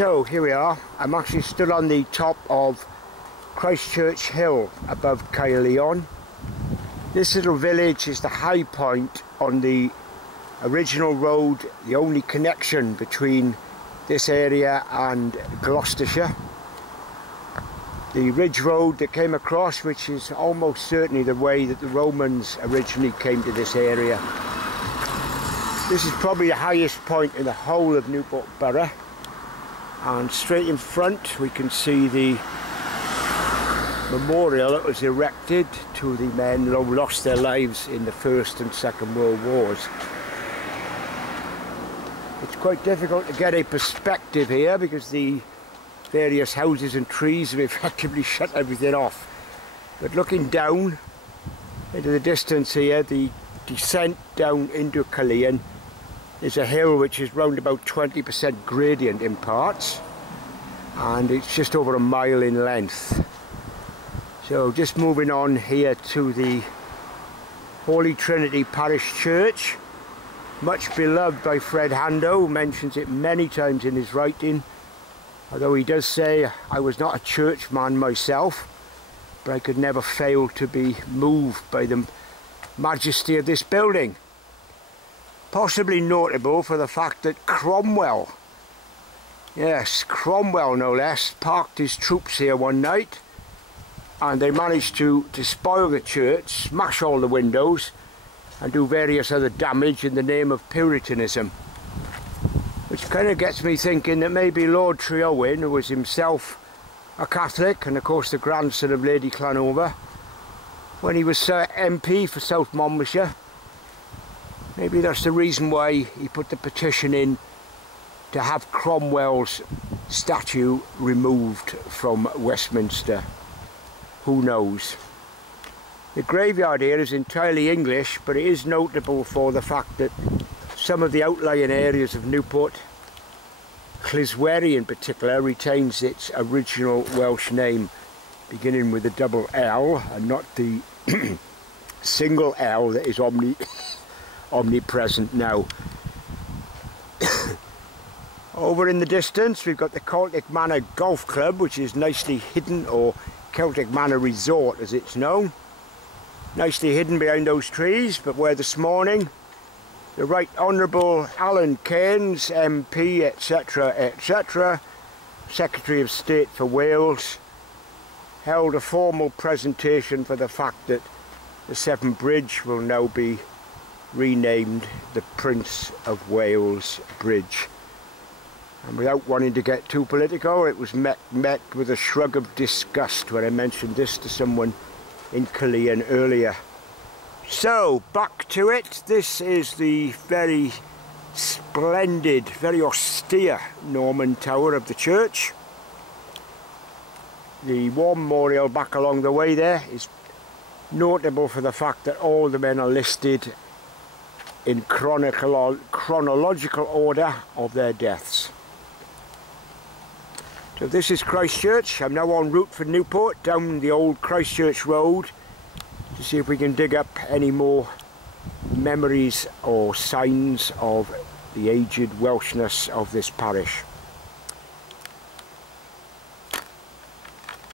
So here we are. I'm actually stood on the top of Christchurch Hill above Caerleon. This little village is the high point on the original road, the only connection between this area and Gloucestershire. The ridge road that came across, which is almost certainly the way that the Romans originally came to this area. This is probably the highest point in the whole of Newport Borough, and straight in front we can see the memorial that was erected to the men who lost their lives in the First and Second World Wars. It's quite difficult to get a perspective here because the various houses and trees have effectively shut everything off. But looking down into the distance here, the descent down into Caerleon is a hill which is round about 20% gradient in parts, and it's just over a mile in length. So just moving on here to the Holy Trinity Parish Church, much beloved by Fred Hando, who mentions it many times in his writing, although he does say, I was not a churchman myself, but I could never fail to be moved by the majesty of this building. Possibly notable for the fact that Cromwell, yes, Cromwell no less, parked his troops here one night, and they managed to despoil the church, smash all the windows, and do various other damage in the name of Puritanism. Which kind of gets me thinking that maybe Lord Treowen, who was himself a Catholic, and of course the grandson of Lady Llanover, when he was MP for South Monmouthshire, maybe that's the reason why he put the petition in to have Cromwell's statue removed from Westminster. Who knows? The graveyard here is entirely English, but it is notable for the fact that some of the outlying areas of Newport, Cliswerry in particular, retains its original Welsh name, beginning with a double L and not the single L that is omnipresent now. Over in the distance we've got the Celtic Manor Golf Club, which is nicely hidden, or Celtic Manor Resort as it's known. Nicely hidden behind those trees, but where this morning the Right Honourable Alan Cairns, MP, etc., etc., Secretary of State for Wales, held a formal presentation for the fact that the Severn Bridge will now be renamed the Prince of Wales Bridge. And without wanting to get too political, it was met with a shrug of disgust when I mentioned this to someone in Caerleon earlier. So, back to it. This is the very splendid, very austere Norman tower of the church. The war memorial back along the way there is notable for the fact that all the men are listed in chronological order of their deaths. So this is Christchurch. I'm now en route for Newport, down the old Christchurch road, to see if we can dig up any more memories or signs of the aged Welshness of this parish.